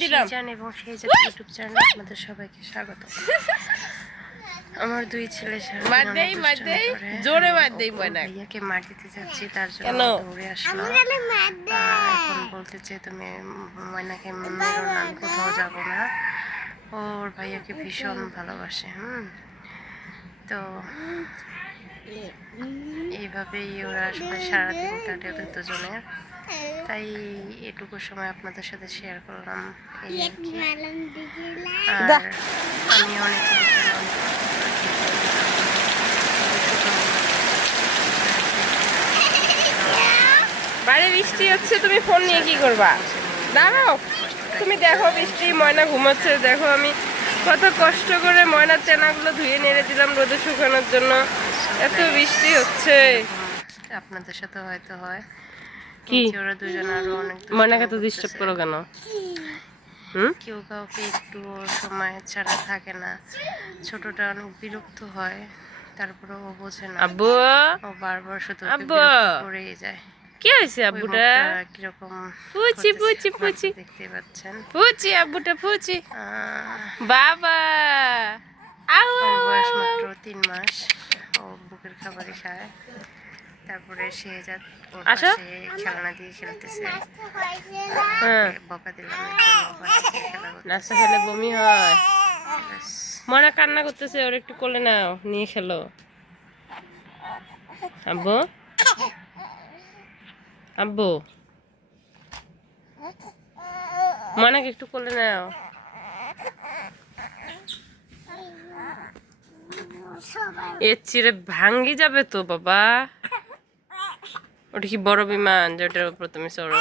সিজান এবং শেহজাদ ইউটিউব চ্যানেলে আপনাদের সবাইকে স্বাগত। আমার দুই ছেলে ভাইয়াকে মার দিতে যাচ্ছি, তার জন্য দৌড়ে আসলাম। এখন বলতেছে তুমি ময়নাকে মেরো না, আমি কোথাও যাবো না। ওর ভাইয়াকে ভীষণ ভালোবাসে। তো এইভাবেই ওরা আসলে সারাদিন কাটে ওদের দুজনের। তাই এটুকু সময় আপনাদের সাথে শেয়ার করলাম। আর আমি অনেক বাইরে বৃষ্টি হচ্ছে, তুমি ফোন নিয়ে কি করবা? দাঁড়াও, তুমি দেখো বৃষ্টি, ময়না ঘুমাচ্ছে। দেখো আমি কত কষ্ট করে ময়নার চেনাগুলো ধুয়ে নেড়ে দিলাম রোদে শুকানোর জন্য। এত বৃষ্টি হচ্ছে। আপনাদের সাথে হয়তো হয় কি ওরা দুজন আরো অনেক ময়নাকে তো ডিস্টার্ব করো কেন? কেউ কাউকে একটু সময় ছাড়া থাকে না। ছোটটা অনেক বিরক্ত হয়, তারপরে ও বোঝে না। আব্বু, ও বারবার শুধু আব্বু করেই যায়। কি হয়েছে আব্বুটা? কিরকম পুচি পুচি পুচি দেখতে পাচ্ছেন, পুচি আব্বুটা পুচি। বাবা বয়স মাত্র 3 মাস। ও বুকের খাবারই খায়। তারপরে শেহজাদ ওর পাশে খেলনা দিয়ে খেলতেছে। বকা দিলাম, নাস্তা খেলে বমি হয়। ময়না কান্না করতেছে, ওর একটু কোলে নাও, নিয়ে খেলো। আব্বু আব্বু, ময়নাকে একটু কোলে নাও। এর চিরে ভাঙ্গি যাবে তো বাবা। ওটা কি বড় বিমান যেটার উপর তুমি চড়ো?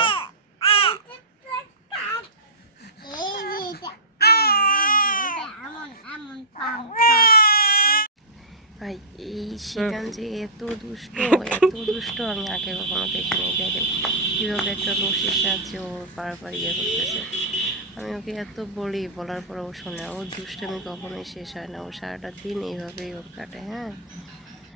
ভাই এই সিজান যে এত দুষ্ট আমি আগে কখনো দেখিনি। দেখেন কিভাবে একটা রশির সাহায্যে ও বারবার করতেছে। আমি ওকে এত বলার পর ও শোনে। ওর দুষ্টামি কখনোই শেষ হয় না। ও সারাটা দিন এইভাবেই ওর কাটে।